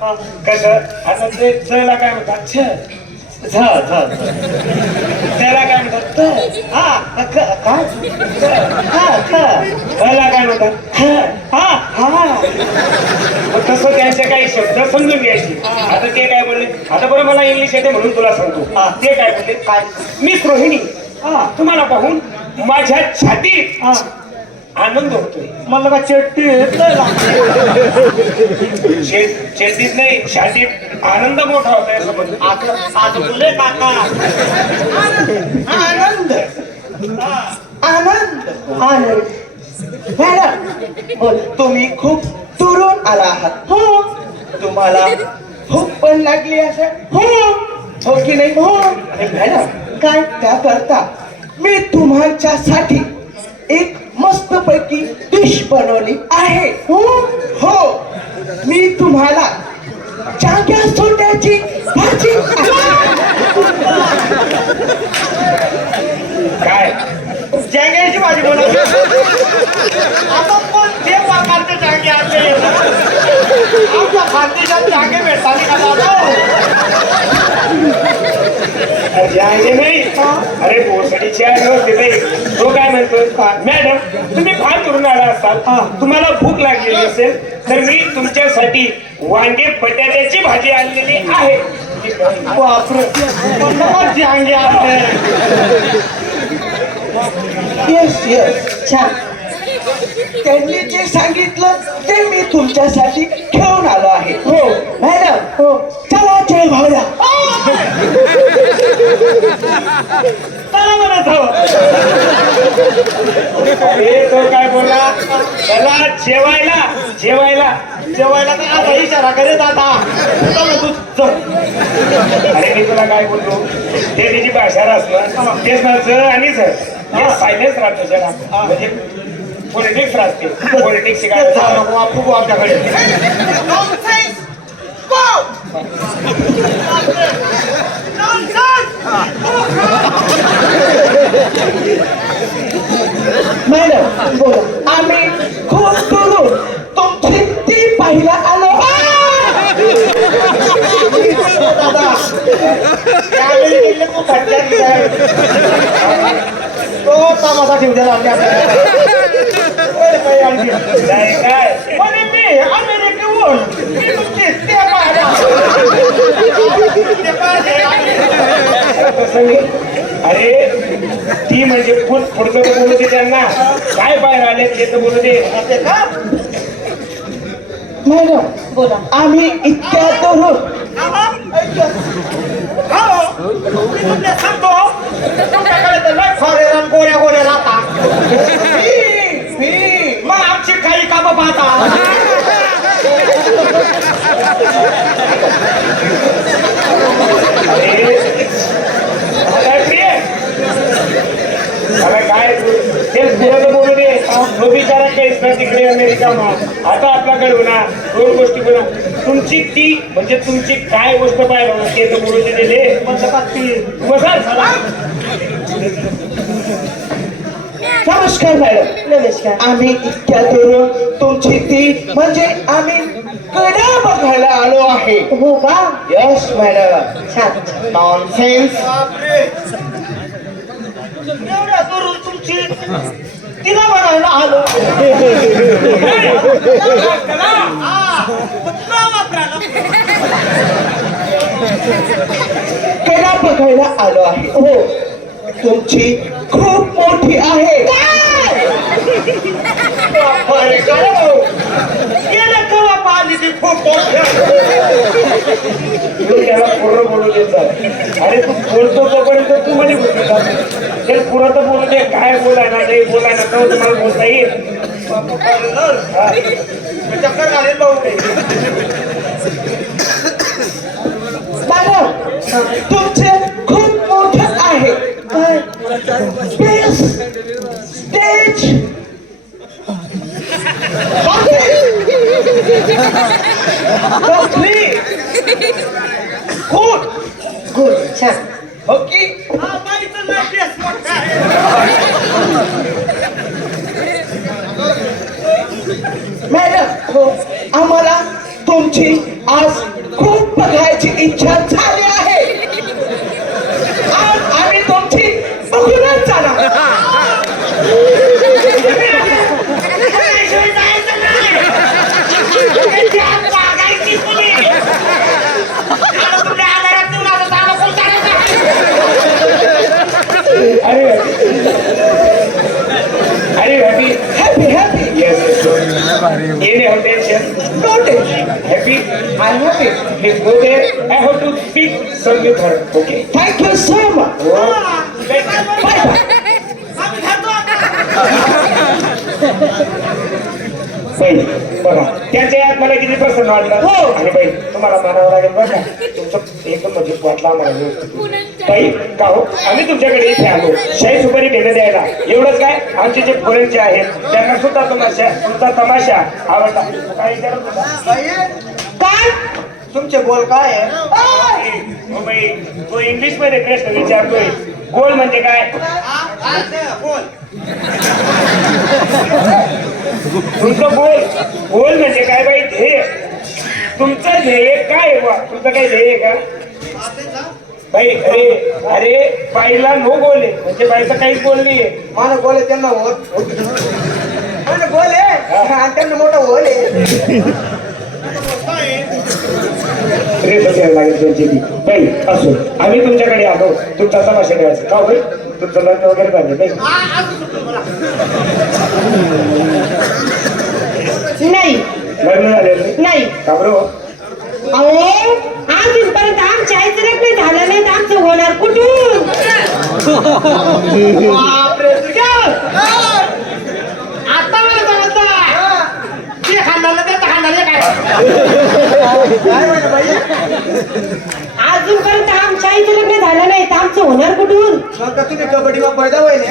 कसं आता ते चला काय म्हणतात छ? झ झ त्याला काय म्हणतात त हा क काय क, हा क त्याला काय म्हणतात ह हा. हा तसं त्यांचे काही शब्द समजून घ्यायचे. आता ते काय बोलले? आता बरं मला इंग्लिश येते म्हणून तुला सांगतो. ते काय बोलले? काय? मिस रोहिणी तुम्हाला पाहून माझ्या छातीत आनंद होतोय मला का चेट्टी चेतीत नाही छातीत आनंद मोठा होतोय. असं बोले काका. आनंद. आनंद. आनंद. मॅडम बोल. तुम्ही खूप दुरून आला आहात. हो. तुम्हाला भूक पण लागली असेल. हो. हो की नाही? हो. मॅडम काय त्याकरता मी तुम्हाच्यासाठी एक मस्त पैकी डिश बनवली आहे. हो? हो. मी तुम्हाला चांगल्या सोट्याची भाजी काय? जँग्याची भाजी बनवली. आता कोणते प्रकारचे जागे आणले? आमच्या खानदेशात जागे भेटतात का दादा जागे नाही आहे व्यवस्थित तो काय म्हणतो मॅडम तुम्ही फार करून आला असाल. तुम्हाला भूक लागलेली असेल तर मी तुमच्यासाठी वांगे बटाट्याची भाजी आणलेली आहे. Yes yes. छान. त्यांनी जे सांगितलं ते मी तुमच्यासाठी घेऊन आलो आहे. हो. मॅडम हो. चला चला म्हणत हवं अरे तो काय बोलला त्याला जेवायला जेवायला जेवायला तर आता इशारा करे आता अरे मी तुला काय बोलतो ते तिची भाषा असणार तेच ना ज आणि सर हे सायलेन्स राहतो जरा म्हणजे पॉलिटिक्स राहते पॉलिटिक्स काय शिकायला नको आपल्याकडे मॅडम बोला. आम्ही खूप दुरून तुमची ती पाहिला आलो. तू तमाशा ठेवलेला. काय मी अमेरिकेहून पाहिला. ते पाहिजे. तसं नाही. अरे ती म्हणजे फुट पुढचं तर बोलू दे त्यांना काय बाहेर आले ते तर बोलू दे असं का? मॅडम बोला आम्ही इतक्या दुरून हो. मी तुमच्या सांगतो तुमच्याकडे तर लय फॉरेन आणि गोऱ्या गोऱ्या राहतात मग आमची काही कामं पाहता काय प्रिय मला काय? तेच पुढं बोलू दे. तो बिचारा काहीच ना तिकडे अमेरिका मग. आता आपल्याकडे होणार दोन गोष्टी बोला. तुमची ती म्हणजे तुमची काय गोष्ट पाहिजे ते तर बोलू दे दे म्हणलं का ती बसा. चला. नमस्कार मॅडम. नमस्कार. आम्ही इतक्या दुरून तुमची ती म्हणजे आम्ही कडा बघायला आलो आहे. हो का? यस मॅडम छान. नॉनसेन्स एवढ्या करून तिला म्हणायला आलो कडा बघायला आलो आहे. हो तुमची खूप मोठी आहे गेलं कवा खूप मोठी त्याला पूर्ण बोलू देत अरे तू बोलतो तोपर्यंत तू म्हणजे मध्ये बोलतो ते पुरं तर बोलू दे. काय बोलायला नाही बोलायला का तुम्हाला बोलता येईल? चक्कर घालेल भाऊ तुमचे खूप मोठे आहे स्पेस स्टेज खूप गुड छान ओके हा बाईचं मॅडम हो आम्हाला तुमची आज खूप बघायची इच्छा झाली noted, happy, I noted his go there. I have to speak some with her. Okay. Thank you so much. Oh. Ah. Bye bye. बघा त्यांच्या यात मला किती प्रसन्न वाटलं? हो. आणि बाई तुम्हाला मानावं लागेल बरं का तुमचं एकदम म्हणजे वाटलं व्यवस्थित. बाई का हो? आम्ही तुमच्याकडे इथे आलो. शाही सुपारी भेट द्यायला. एवढंच काय? आमचे जे पोरेंचे आहेत त्यांना सुद्धा तमाशा तुमचा तमाशा आवडला. काय विचारत होता? काय? तुमचे बोल काय हो बाई तो इंग्लिशमध्ये प्रश्न विचारतोय. गोल म्हणजे काय? बोल. तुमचं गोल गोल म्हणजे काय बाई? ध्येय. तुमचं ध्येय काय आहे बुवा? तुमचं काय ध्येय का? बाई अरे अरे बाईला नो आहे म्हणजे बाईचं काहीच गोल नाहीये. मला बोल त्यांना बोल. मला बोल आणि त्यांना मोठा बोल लागेल ती. बाई असो. आम्ही तुमच्याकडे आलो. तुमचा तमाशा करायचा. का हो बाई? तुमचं लग्न वगैरे झालं बाई नाही लग्न झालेलं नाही का बरं हो? अहो अजूनपर्यंत आमच्या आईचं लग्न झालं नाही तर आमचं होणार कुठून बापरे, तुझ्या. आता मला समजलं. ते खानदानला ते खानदानला काय काय म्हणलं बाई अजूनपर्यंत आमच्या आईचं लग्न आमचं होणार कुठून? तुम्ही कबड्डी मग पैदा असं.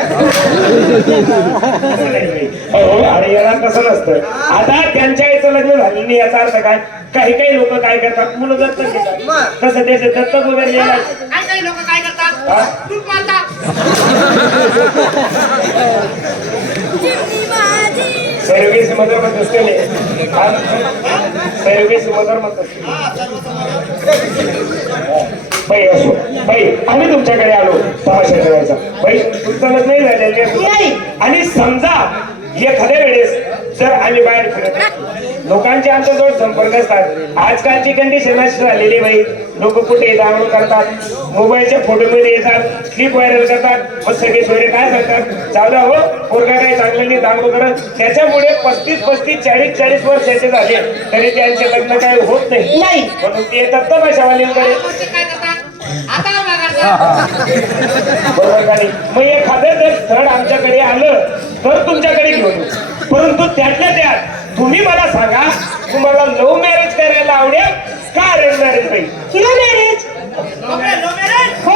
अहो अरे याला तसं नसतं. आता त्यांच्या आईचं लग्न झालं नाही याचा अर्थ काय? काही काही लोक काय करतात? मुलं दत्तक घेतात. तसं त्याचे दत्तक वगैरे आणि काही लोक काय हा? करतात दूध पाळतात सर्विस मदर म्हणत असते सर्विस मदर म्हणत असते बाई असो. बाई आम्ही तुमच्याकडे आलो. तमाशा करायचा. बाई तुमचं लग्न नाही झालेलं नाही. आणि समजा एखाद्या वेळेस जर आम्ही बाहेर फिरत लोकांचे आमच्याजवळ संपर्क असतात. आजकालची कंडिशन अशी झालेली बाई. लोक कुठे डाउनलोड करतात. मोबाईलच्या फोटोमध्ये येतात क्लिप व्हायरल करतात. मग सगळे सोयरे काय सांगतात? चालू हो. पोरगा काही चांगलं नाही डाउनलोड करत. त्याच्यामुळे पस्तीस पस्तीस चाळीस चाळीस वर्षाचे झाले. तरी त्यांचे लग्न काय होत नाही. म्हणून ते येतात तमाशावाल्यांकडे. करतात आता मग एखादं जर स्थळ आमच्याकडे आलं तर तुमच्याकडे घेऊन परंतु त्यातल्या त्यात तुम्ही मला सांगा तुम्हाला लव्ह मॅरेज करायला आवडेल का अरेंज मॅरेज पाहिजे मॅरेज. हो.